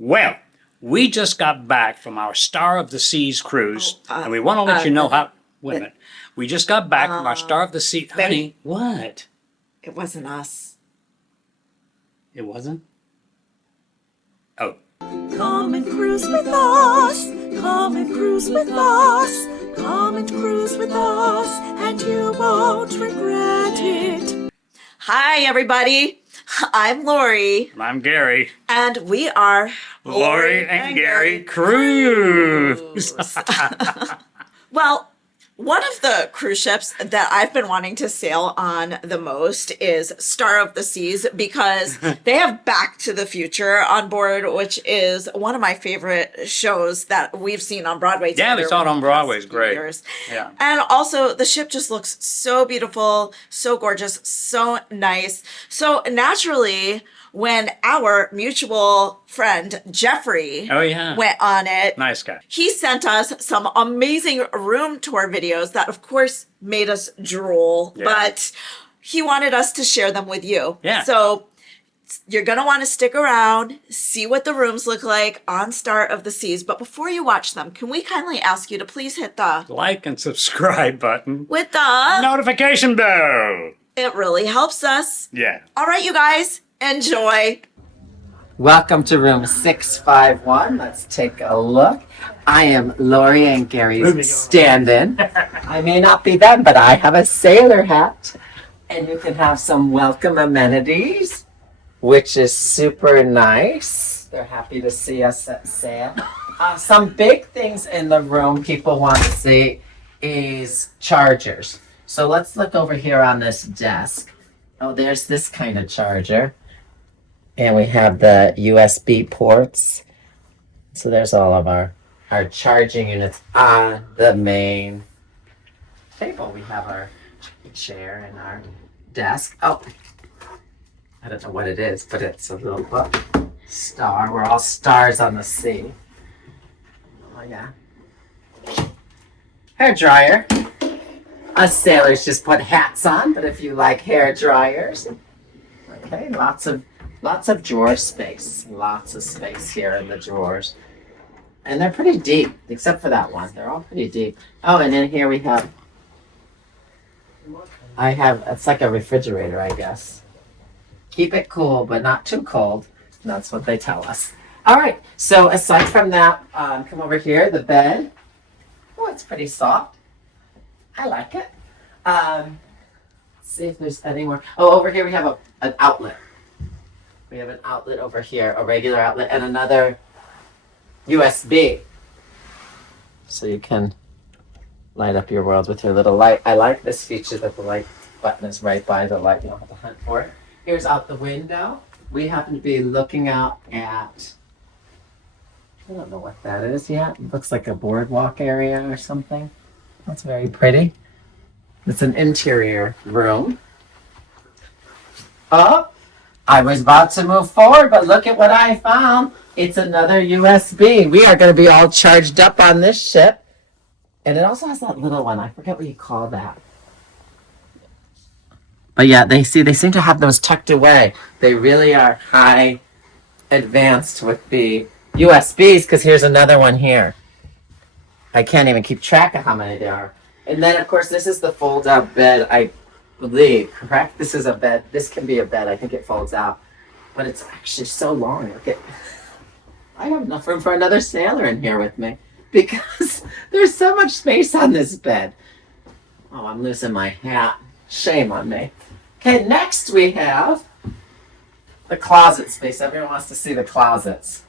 Well, we just got back from our Star of the Seas cruise, and we want to let you know how. Wait a minute. We just got back from our Star of the Seas. Honey, what? It wasn't us. It wasn't? Oh. Come and cruise with us. Come and cruise with us. Come and cruise with us, and you won't regret it. Hi, everybody. I'm Lori. And I'm Gary. And we are Lori and Gary Cruise. Well, one of the cruise ships that I've been wanting to sail on the most is Star of the Seas because they have Back to the Future on board, which is one of my favorite shows that we've seen on Broadway. Yeah, we saw it on Broadway. It's great. Yeah. And also, the ship just looks so beautiful, so gorgeous, so nice. So naturally, when our mutual friend Jeffrey went on it, nice guy, he sent us some amazing room tour videos that of course made us drool, but he wanted us to share them with you. So you're going to want to stick around, see what the rooms look like on Star of the Seas. But before you watch them, can we kindly ask you to please hit the like and subscribe button with the notification bell. It really helps us. Yeah. All right, you guys. Enjoy. Welcome to room 651. Let's take a look. I am Lori and Gary's stand-in. I may not be them, but I have a sailor hat. And you can have some welcome amenities, which is super nice. They're happy to see us at sail. Some big things in the room people want to see is chargers. So let's look over here on this desk. Oh, there's this kind of charger. And we have the USB ports. So there's all of our charging units on the main table. We have our chair and our desk. Oh, I don't know what it is, but it's a little book. Star. We're all stars on the sea. Oh, yeah. Hair dryer. Us sailors just put hats on, but if you like hair dryers, okay, lots of drawer space. Lots of space here in the drawers. And they're pretty deep, except for that one. They're all pretty deep. Oh, and in here we have, it's like a refrigerator, I guess. Keep it cool, but not too cold. That's what they tell us. All right, so aside from that, come over here, the bed. Oh, it's pretty soft. I like it. Let's see if there's any more. Oh, over here we have an outlet. We have an outlet over here, a regular outlet, and another USB. So you can light up your world with your little light. I like this feature that the light button is right by the light. You don't have to hunt for it. Here's out the window. We happen to be looking out at, I don't know what that is yet. It looks like a boardwalk area or something. That's very pretty. It's an interior room. Oh, I was about to move forward, but look at what I found. It's another USB. We are going to be all charged up on this ship. And it also has that little one. I forget what you call that. But yeah, they seem to have those tucked away. They really are high advanced with the USBs, because here's another one here. I can't even keep track of how many there are. And then, of course, this is the fold-out bed, I believe, correct? This is a bed. This can be a bed. I think it folds out. But it's actually so long. Look at, I have enough room for another sailor in here with me because there's so much space on this bed. Oh, I'm losing my hat. Shame on me. Okay, next we have the closet space. Everyone wants to see the closets.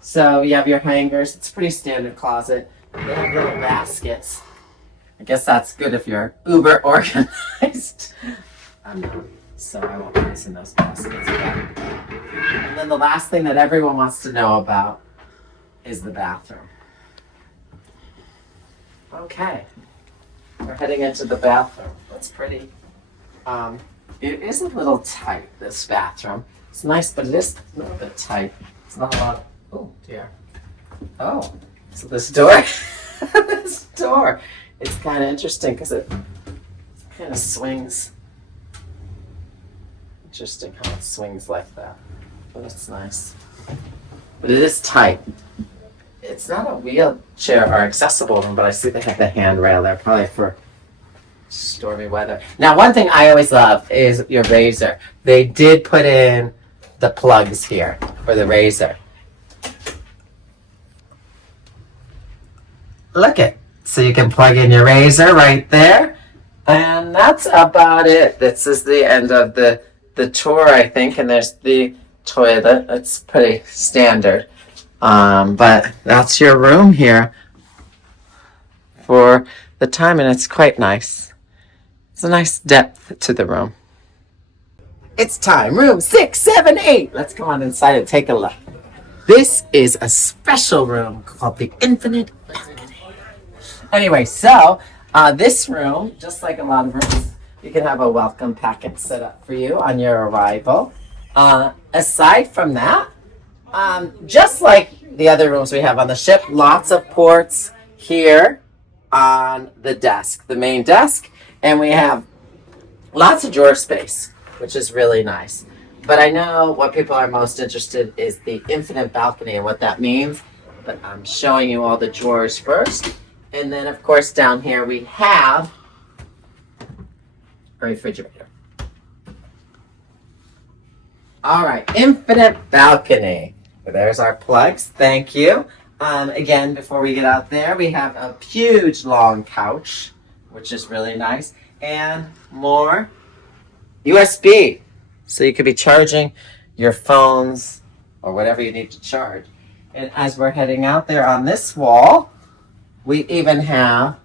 So you have your hangers. It's a pretty standard closet. They have little baskets. I guess that's good if you're uber organized. I'm not, so I won't place in those baskets. And then the last thing that everyone wants to know about is the bathroom. Okay, we're heading into the bathroom. That's pretty. It is a little tight, this bathroom. It's nice, but it is a little bit tight. It's not a lot. Oh dear. Oh, so this door, this door. It's kind of interesting because it kind of swings. Interesting how it swings like that. But it's nice. but it is tight. It's not a wheelchair or accessible room, but I see they have the handrail there, probably for stormy weather. Now, one thing I always love is your razor. They did put in the plugs here for the razor. Look it. So you can plug in your razor right there. And that's about it. This is the end of the tour, I think. And there's the toilet. It's pretty standard. But that's your room here for the time. And it's quite nice. It's a nice depth to the room. It's time. Room 678. Let's go on inside and take a look. This is a special room called the Infinite Balcony. Anyway, so this room, just like a lot of rooms, you can have a welcome packet set up for you on your arrival. Aside from that, just like the other rooms we have on the ship, lots of ports here on the desk, the main desk, and we have lots of drawer space, which is really nice. But I know what people are most interested is the infinite balcony and what that means. But I'm showing you all the drawers first. And then, of course, down here we have a refrigerator. All right, infinite balcony. There's our plugs. Thank you. Again, before we get out there, we have a huge long couch, which is really nice. And more USB. So you could be charging your phones or whatever you need to charge. And as we're heading out there on this wall, we even have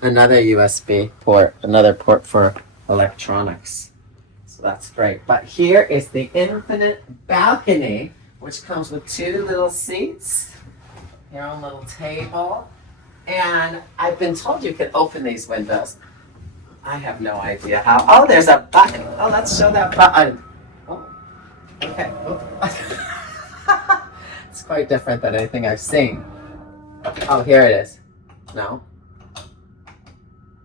another USB port, another port for electronics. So that's great. But here is the infinite balcony, which comes with 2 little seats, your own little table. And I've been told you can open these windows. I have no idea how. Oh, there's a button. Oh, let's show that button. Oh, okay. Oh. It's quite different than anything I've seen. Oh, here it is. No.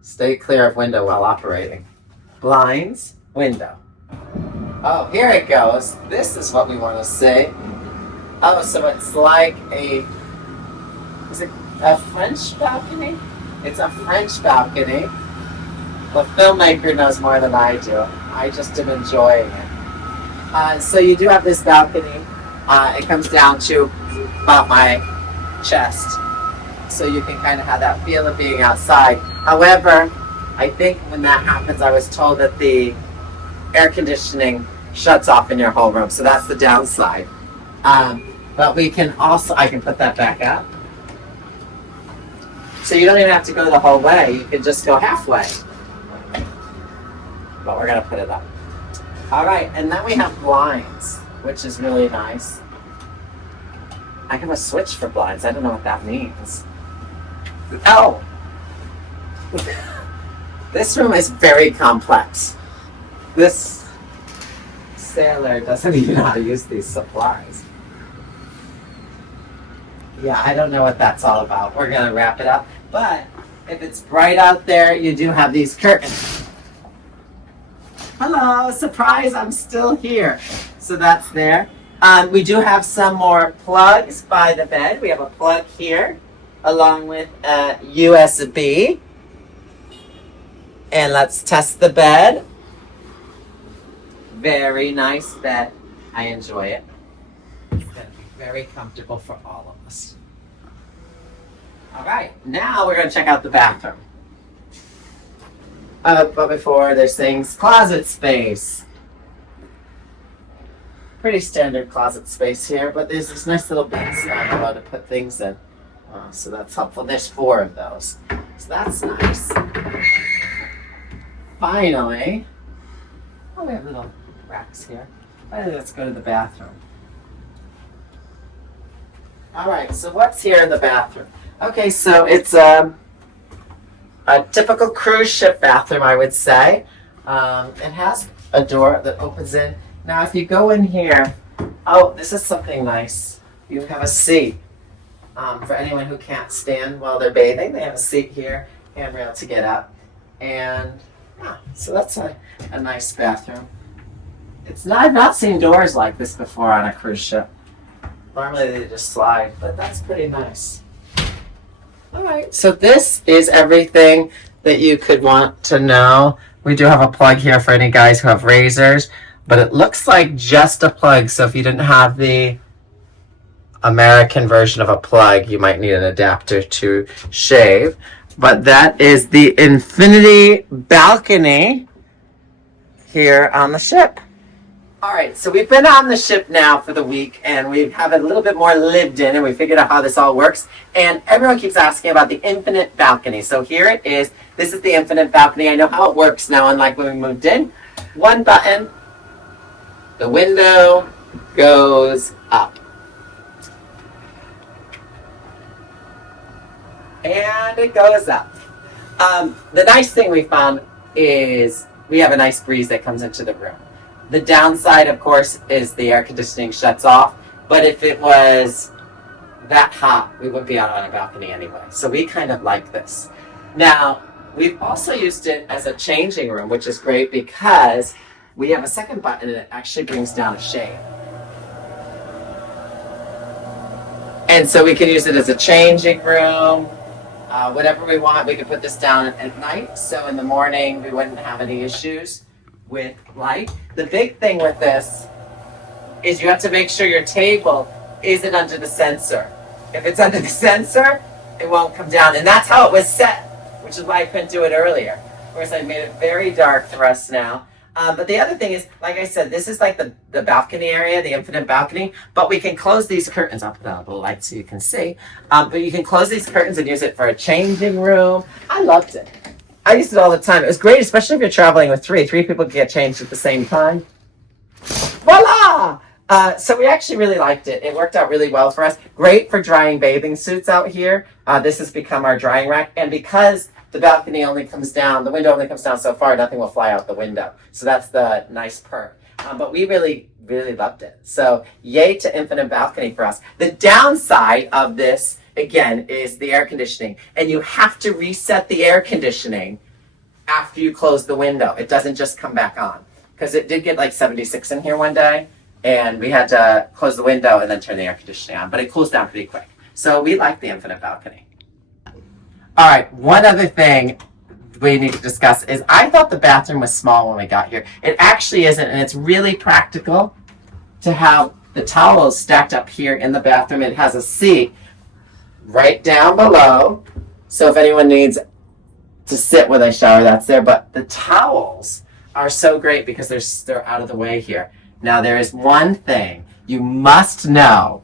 Stay clear of window while operating. Blinds, window. Oh, here it goes. This is what we want to see. Oh, so it's like is it a French balcony? It's a French balcony. The filmmaker knows more than I do. I just am enjoying it. So you do have this balcony. It comes down to about my chest. So you can kind of have that feel of being outside. However, I think when that happens, I was told that the air conditioning shuts off in your whole room. So that's the downside. But we can also, I can put that back up. So you don't even have to go the whole way. You can just go halfway. But we're going to put it up. All right, and then we have blinds, which is really nice. I have a switch for blinds. I don't know what that means. Oh! This room is very complex. This sailor doesn't even know how to use these supplies. Yeah, I don't know what that's all about. We're going to wrap it up. But if it's bright out there, you do have these curtains. Hello, surprise, I'm still here. So that's there. We do have some more plugs by the bed. We have a plug here along with a USB. And let's test the bed. Very nice bed. I enjoy it. It's going to be very comfortable for all of us. All right, now we're going to check out the bathroom. But before there's things, closet space. Pretty standard closet space here, but there's this nice little bins below to put things in. So that's helpful. There's 4 of those. So that's nice. Finally, oh, we have little racks here. Let's go to the bathroom. All right, so what's here in the bathroom? Okay, so it's a typical cruise ship bathroom, I would say. It has a door that opens in. Now, if you go in here, oh, this is something nice. You have a seat. For anyone who can't stand while they're bathing, they have a seat here, handrail to get up. And so that's a nice bathroom. I've not seen doors like this before on a cruise ship. Normally they just slide, but that's pretty nice. All right, so this is everything that you could want to know. We do have a plug here for any guys who have razors, but it looks like just a plug. So if you didn't have the American version of a plug, you might need an adapter to shave. But that is the infinity balcony here on the ship. All right, so we've been on the ship now for the week, and we have a little bit more lived in, and we figured out how this all works. And everyone keeps asking about the infinite balcony. So here it is. This is the infinite balcony. I know how it works now, unlike when we moved in. One button, the window goes up. And it goes up. The nice thing we found is we have a nice breeze that comes into the room. The downside, of course, is the air conditioning shuts off. But if it was that hot, we wouldn't be out on a balcony anyway. So we kind of like this. Now, we've also used it as a changing room, which is great because we have a second button and it actually brings down a shade. And so we can use it as a changing room. Whatever we want, we can put this down at night. So in the morning, we wouldn't have any issues with light. The big thing with this is you have to make sure your table isn't under the sensor. If it's under the sensor, it won't come down. And that's how it was set, which is why I couldn't do it earlier. Of course, I made it very dark for us now. But the other thing is, like I said, this is like the balcony area, the infinite balcony, but we can close these curtains. I'll put out a little light so you can see. But you can close these curtains and use it for a changing room. I loved it. I used it all the time. It was great, especially if you're traveling with three. Three people can get changed at the same time. Voila! So we actually really liked it. It worked out really well for us. Great for drying bathing suits out here. This has become our drying rack. And because the balcony only comes down, the window only comes down so far, nothing will fly out the window. So that's the nice perk. But we really, really loved it. So yay to infinite balcony for us. The downside of this, again, is the air conditioning. And you have to reset the air conditioning after you close the window. It doesn't just come back on. Because it did get like 76 in here one day. And we had to close the window and then turn the air conditioning on. But it cools down pretty quick. So we like the infinite balcony. All right, one other thing we need to discuss is I thought the bathroom was small when we got here. It actually isn't, and it's really practical to have the towels stacked up here in the bathroom. It has a seat right down below, so if anyone needs to sit when they shower, that's there. But the towels are so great because they're out of the way here. Now, there is one thing you must know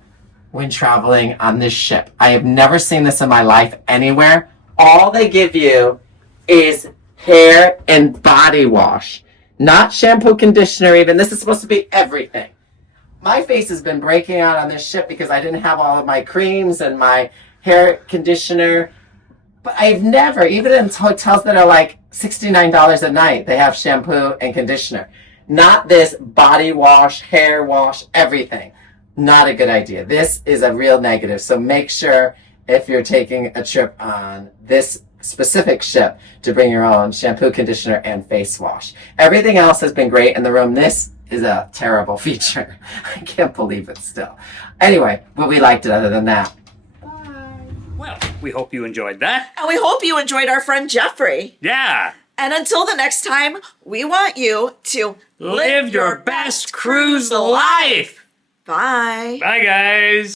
when traveling on this ship. I have never seen this in my life anywhere. All they give you is hair and body wash. Not shampoo, conditioner even. This is supposed to be everything. My face has been breaking out on this ship because I didn't have all of my creams and my hair conditioner. But I've never, even in hotels that are like $69 a night, they have shampoo and conditioner. Not this body wash, hair wash, everything. Not a good idea. This is a real negative. So make sure if you're taking a trip on this specific ship to bring your own shampoo, conditioner, and face wash. Everything else has been great in the room. This is a terrible feature. I can't believe it still. Anyway, but we liked it other than that. Well, we hope you enjoyed that. And we hope you enjoyed our friend Jeffrey. Yeah. And until the next time, we want you to Live your best cruise life. Bye. Bye, guys.